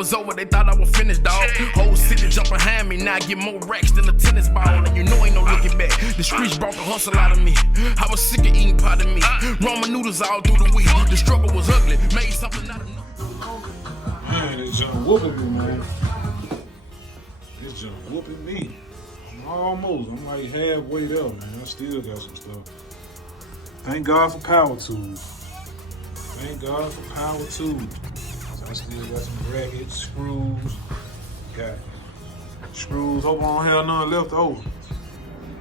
was over, they thought I was finished, dog. Whole city jump behind me, now I get more racks than a tennis ball. And you know ain't no looking back. The streets brought the hustle out of me. I was sick of eating pot of meat. Ramen noodles all through the week. The struggle was ugly, made something out of nothing. Man, this junk whooping me, man. This junk whooping me. I'm like halfway there, man. I still got some stuff. Thank God for power tools. Thank God for power tools. So I still got some brackets, screws. Got screws. Hope I don't have none left over.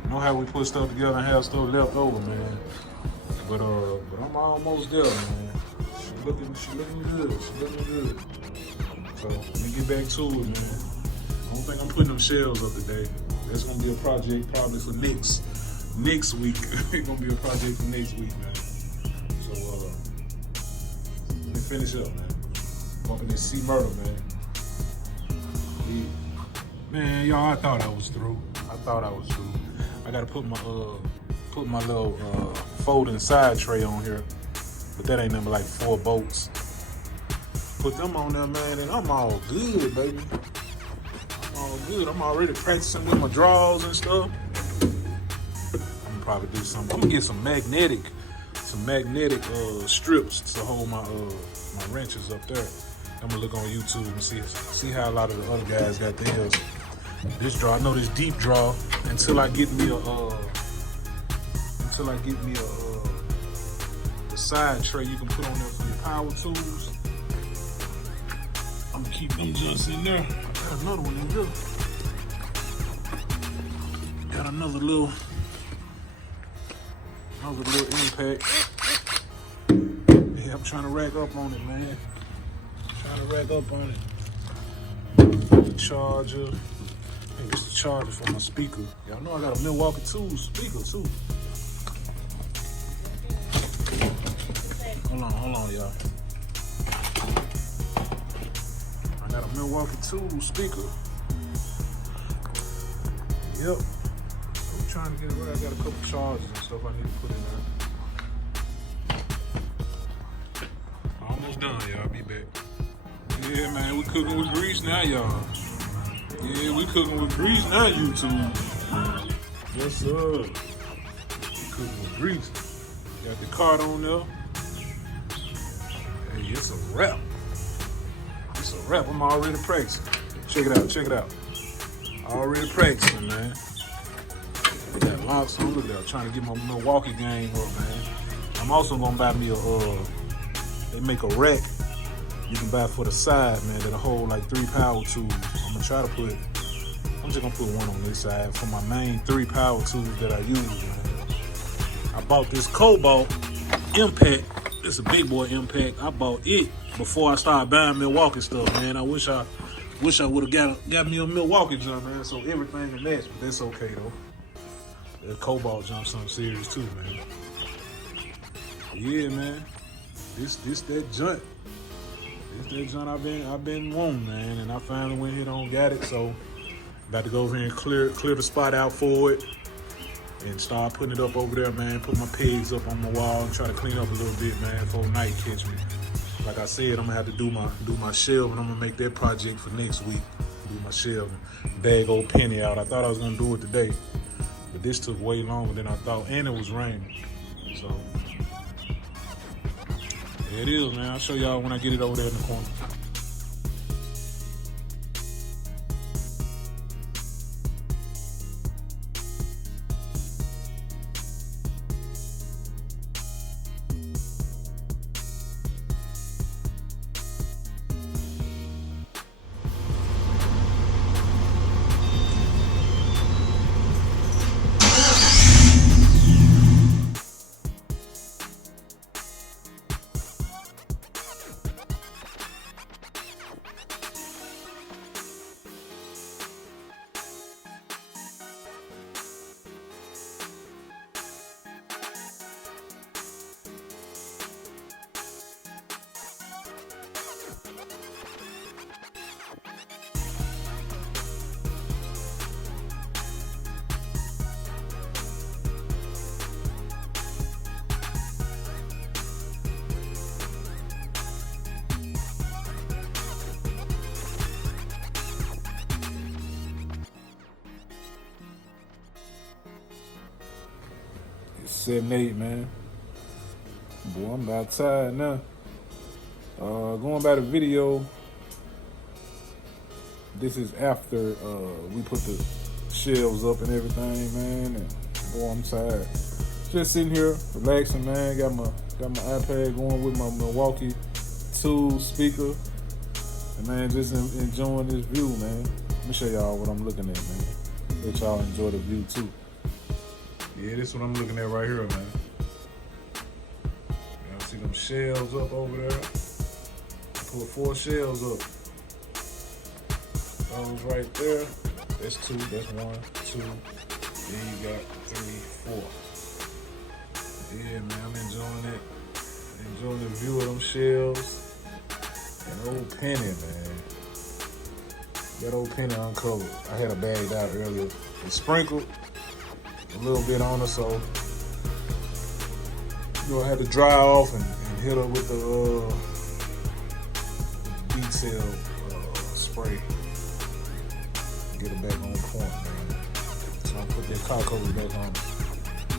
You know how we put stuff together and have stuff left over, man. But I'm almost there, man. She looking good. She looking good. So let me get back to it, man. I don't think I'm putting them shelves up today. That's gonna be a project probably for next week. It's gonna be a project for next week, man. So let me finish up, man. Bumping this C Murder, man. Yeah. Man, y'all, I thought I was through. I gotta put my little folding side tray on here, but that ain't nothing like 4 bolts. Put them on there, man, and I'm all good, baby. Good. I'm already practicing with my draws and stuff. I'm gonna probably do something. I'm gonna get some magnetic strips to hold my wrenches up there. I'm gonna look on YouTube and see how a lot of the other guys got theirs. This draw, I know this deep draw. Until I get me a the side tray you can put on there for your power tools. I'm gonna keep them just in there. I got another one in here. Got another little impact. Yeah, I'm trying to rack up on it, man. The charger. I think it's the charger for my speaker. Y'all know I got a Milwaukee Tools speaker too. Hold on, y'all. I got a Milwaukee Tools speaker. Yep. I'm trying to get it right. I got a couple chargers and stuff I need to put in there. Almost done, y'all. Be back. Yeah, man, we cooking with grease now, y'all. Yeah, we cooking with grease now, YouTube. Yes, sir. We cooking with grease. Got the card on there. Hey, it's a wrap. I'm already practicing. Check it out. Already practicing, man. Got locks on. Look at that. Trying to get my Milwaukee game up, man. I'm also gonna buy me they make a rack you can buy for the side, man, that'll hold like 3 power tools. I'm just gonna put one on this side for my main 3 power tools that I use, man. I bought this Cobalt Impact. It's a big boy Impact. I bought it before I started buying Milwaukee stuff, man. I wish I would have got me a Milwaukee jump, man, so everything can match, but that's okay though. The Cobalt jump something serious too, man. Yeah, man. This that junk. It's that junk I've been wanting, man, and I finally went here and got it, so about to go over here and clear the spot out for it and start putting it up over there, man. Put my pegs up on my wall and try to clean up a little bit, man, before night catch me. Like I said, I'm gonna have to do my shelving. I'm gonna make that project for next week. Do my shelving. Bag old Penny out. I thought I was gonna do it today, but this took way longer than I thought, and it was raining. So there it is, man. I'll show y'all when I get it over there in the corner. 7-8, man. Boy, I'm about tired now. Going by the video, this is after we put the shelves up and everything, man. And boy, I'm tired. Just sitting here, relaxing, man. Got my iPad going with my Milwaukee Tool speaker. And man, just enjoying this view, man. Let me show y'all what I'm looking at, man. Let y'all enjoy the view too. Yeah, this is what I'm looking at right here, man. Y'all see them shelves up over there? Put 4 shelves up. Those right there. That's 2. That's 1, 2. Then you got 3, 4. Yeah, man, I'm enjoying it. Enjoying the view of them shelves. And old Penny, man. That old Penny uncovered. I had a bagged out earlier. It sprinkled a little bit on her, so I had to dry off and hit her with the detail spray. Get her back on point, man. So I put that car cover back on.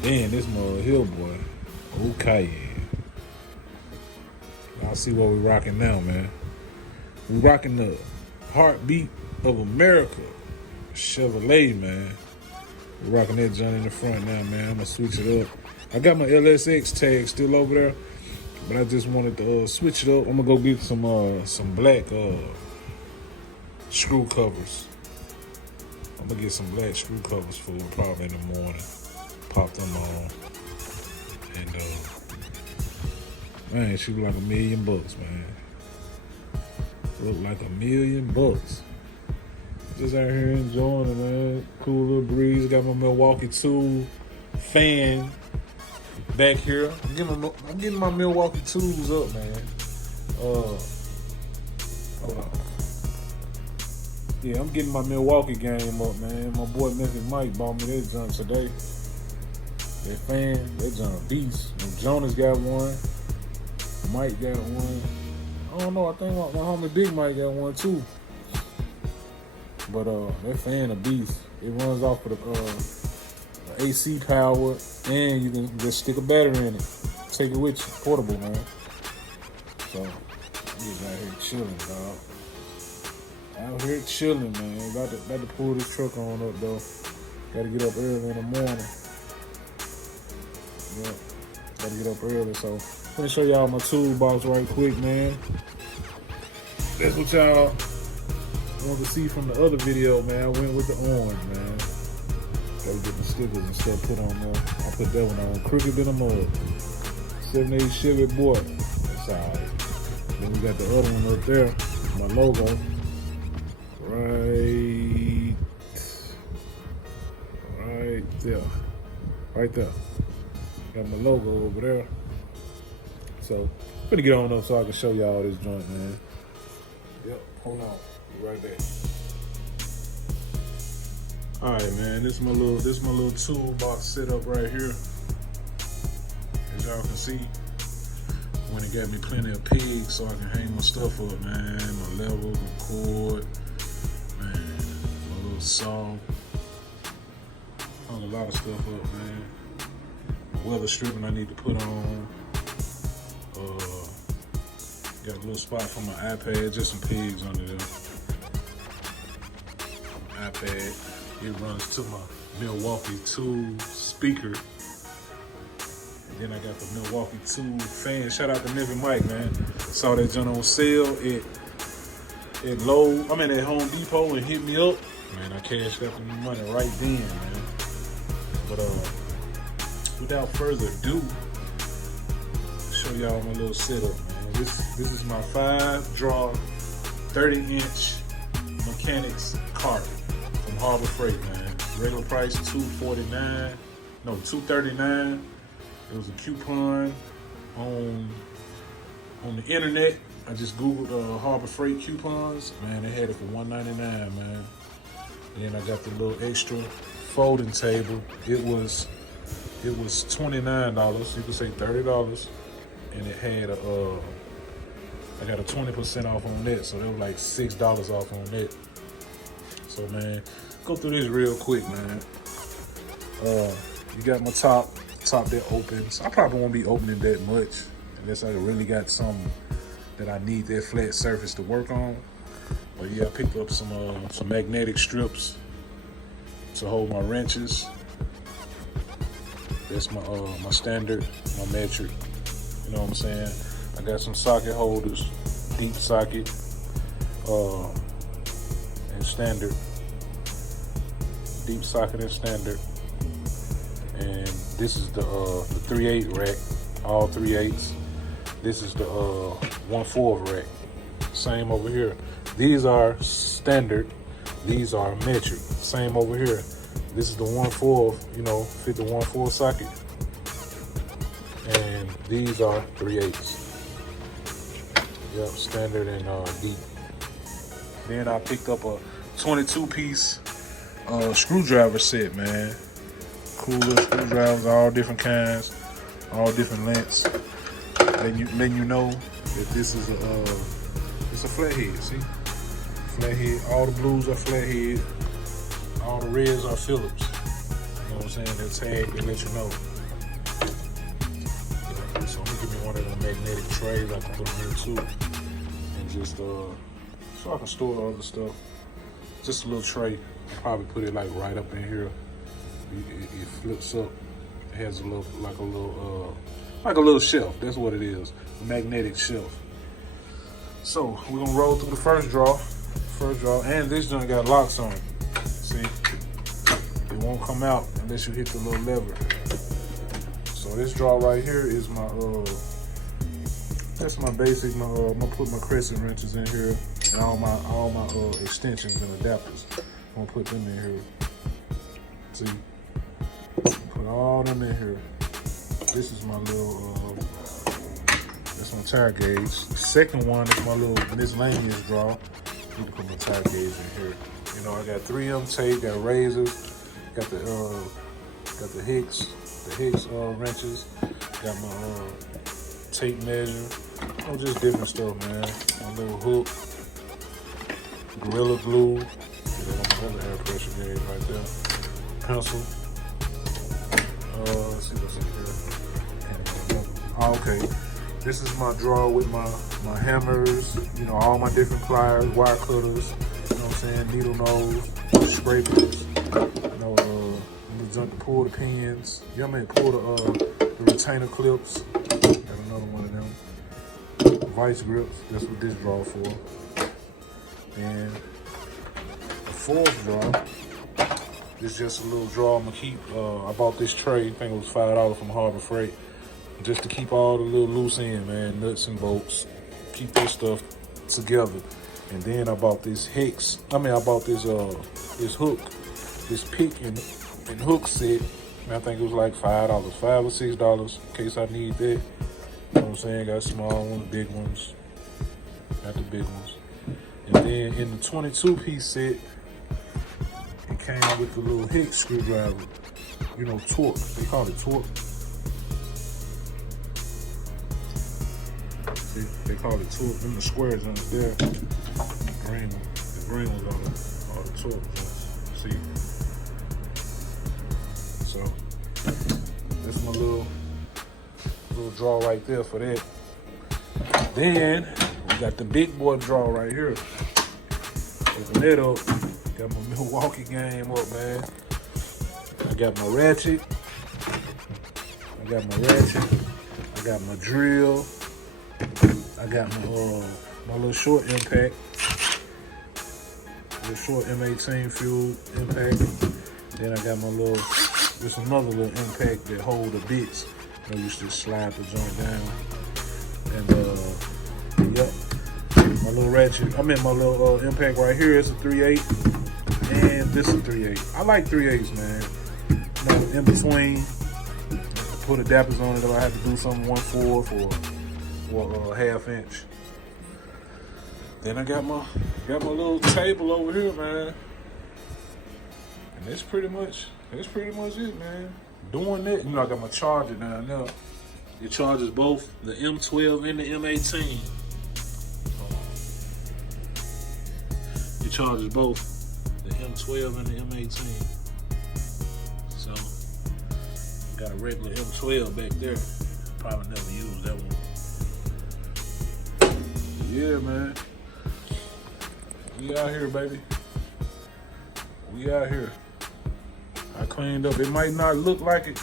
Then this mother hill boy. Okay. Y'all see what we rocking now, man. We rocking the Heartbeat of America Chevrolet, man. We rocking that joint in the front now, man. I'm gonna switch it up. I got my LSX tag still over there, but I just wanted to switch it up. I'm gonna go get some black screw covers. I'm gonna get some black screw covers for it probably in the morning. Pop them on, and man, she look like $1 million, man. Look like $1 million. Just out here enjoying it, man. Cool little breeze. Got my Milwaukee Tool fan back here. I'm getting my Milwaukee Tools up, man. Hold on. Yeah, I'm getting my Milwaukee game up, man. My boy Memphis Mike bought me that junk today. That fan, that junk a beast. And Jonas got one. Mike got one. I don't know, I think my homie Big Mike got one too. But that fan a beast. It runs off of the AC power, and you can just stick a battery in it. Take it with you, portable, man. So, he's out here chilling, dog. Out here chilling, man. About to pull this truck on up, though. Gotta get up early in the morning. Yeah, gotta get up early, so let me show y'all my toolbox right quick, man. That's what y'all want to see from the other video, man. I went with the orange, man. Gotta get the stickers and stuff put on there. I put that one on. Crooked in the mud. 7-8 Chevy boy. That's alright. Then we got the other one up there. My logo. Right there. Right there. Got my logo over there. So, I'm gonna get on up so I can show y'all this joint, man. Yep, hold on. Be right back. Alright, man, this is my little toolbox setup right here. As y'all can see, when it got me plenty of pigs so I can hang my stuff up, man. My level, my cord, man, my little saw. Hung a lot of stuff up, man. Weather stripping I need to put on. Got a little spot for my iPad, just some pigs under there. iPad, it runs to my Milwaukee Tool speaker. And then I got the Milwaukee Tool fan. Shout out to Memphis Mike, man. Saw that joint on sale at Home Depot and hit me up. Man, I cashed out the money right then, man. But without further ado, show y'all my little setup, man. This is my 5-drawer, 30-inch mechanics cart from Harbor Freight, man. Regular price $239. It was a coupon on the internet. I just googled Harbor Freight coupons. Man, they had it for $199, man. Then I got the little extra folding table. It was $29. You could say $30, and it had I got a 20% off on that, so that was like $6 off on that. So man, go through this real quick, man. You got my top top that opens. I probably won't be opening that much unless I really got something that I need that flat surface to work on. But yeah, I picked up some magnetic strips to hold my wrenches. That's my my standard, my metric. You know what I'm saying? I got some socket holders, deep socket, and standard. Deep socket and standard. And this is the 3/8 rack, all 3/8s. This is the 1/4 rack. Same over here. These are standard. These are metric. Same over here. This is the 1/4, you know, fit the 1/4 socket. And these are 3/8s. Yep, standard and deep. Then I picked up a 22-piece screwdriver set, man. Cooler screwdrivers, all different kinds, all different lengths. Letting you know that this is it's a flathead. See, flathead. All the blues are flathead. All the reds are Phillips. You know what I'm saying? That tag, they let you know. Yeah, so I'm gonna give me one of the magnetic trays I can put them in too, and just so I can store the other stuff. Just a little tray. I'll probably put it like right up in here. It flips up. It has a little, like a little shelf. That's what it is. A magnetic shelf. So we're gonna roll through the first drawer. And this joint got locks on it. See, it won't come out unless you hit the little lever. So this drawer right here is my that's my basic. I'm gonna put my crescent wrenches in here and all my extensions and adapters. I'm gonna put them in here. See, put all them in here. This is my little that's my tire gauge. The second one is my little miscellaneous drawer. Need to put my tire gauge in here. You know, I got 3M tape, got razors, got the Hicks wrenches, got my tape measure, just different stuff, man. My little hook, Gorilla Glue, my other air pressure gauge right there, pencil. Let's see what's in here. Oh, okay, this is my drawer with my hammers, you know, all my different pliers, wire cutters, you know what I'm saying, needle nose, scrapers, you know, to pull the pins, you know what I mean, pull the retainer clips. Got another one of them. Vice grips, that's what this drawer for. And the fourth drawer is just a little drawer I'm gonna keep. I bought this tray, I think it was $5 from Harbor Freight, just to keep all the little loose end, man, nuts and bolts, keep this stuff together. And then I bought this this hook, this pick and hook set. And I think it was like $5 or $6 in case I need that. You know what I'm saying? Got small ones, big ones, got the big ones. And then in the 22-piece set, it came with the little Hicks screwdriver, you know, torque. They call it torque. See, they call it torque. Them the squares on there. The green ones on the torque. See. So that's my little drawer right there for that. Then we got the big boy drawer right here. Open that up. Got my Milwaukee game up, man. I got my ratchet. I got my drill. I got my little short impact. The short M18 fuel impact. Then I got my little, there's another little impact that hold the bits. You know, you just slide the joint down. And yep, my little ratchet. I mean, my little impact right here is a 3/8, and this is a 3/8. I like 3/8s, man. You know, in between, put adapters on it if I have to do something 1/4 or a half inch. Then I got my little table over here, man. And that's pretty much it, man. Doing that, you know, I got my charger down there. It charges both the M12 and the M18. It charges both the M12 and the M18. So Got a regular M12 back there. Probably never used that one. Yeah, man. We out here, baby. We out here. I cleaned up. It might not look like it,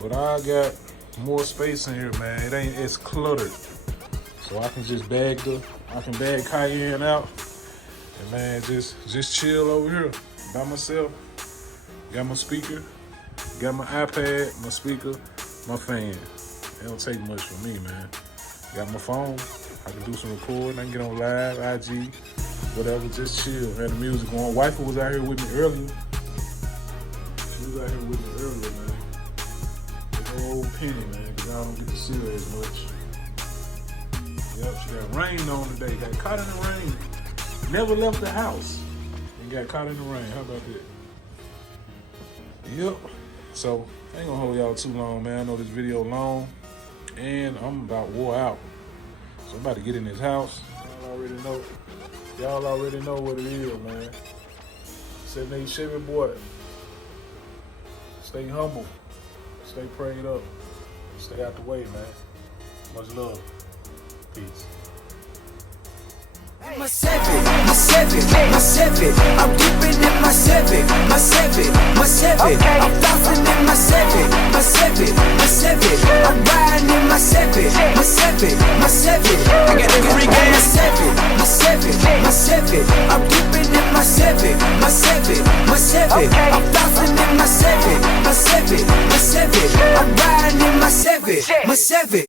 but I got more space in here, man. It's cluttered. So I can just bag Cayenne out and man, just chill over here by myself. Got my speaker, got my iPad, my speaker, my fan. It don't take much for me, man. Got my phone. I can do some recording. I can get on live, IG, whatever. Just chill. Had the music going. Wife was out here with me earlier. She was out here with me earlier, man. With her old Penny, man, because I don't get to see her as much. Yep, she got rained on today. Got caught in the rain. Never left the house and got caught in the rain. How about that? Yep. So I ain't gonna hold y'all too long, man. I know this video long, and I'm about wore out. So I'm about to get in this house. Y'all already know what it is, man. 78 Chevy boy. Stay humble. Stay prayed up. Stay out the way, man. Much love. Peace. My seven, I'm dipping in my seven, I'm bouncing in my seven, I'm riding in my seven, I got every game. My seven, I'm dipping in my seven, I'm bouncing in my seven, I'm riding in my seven.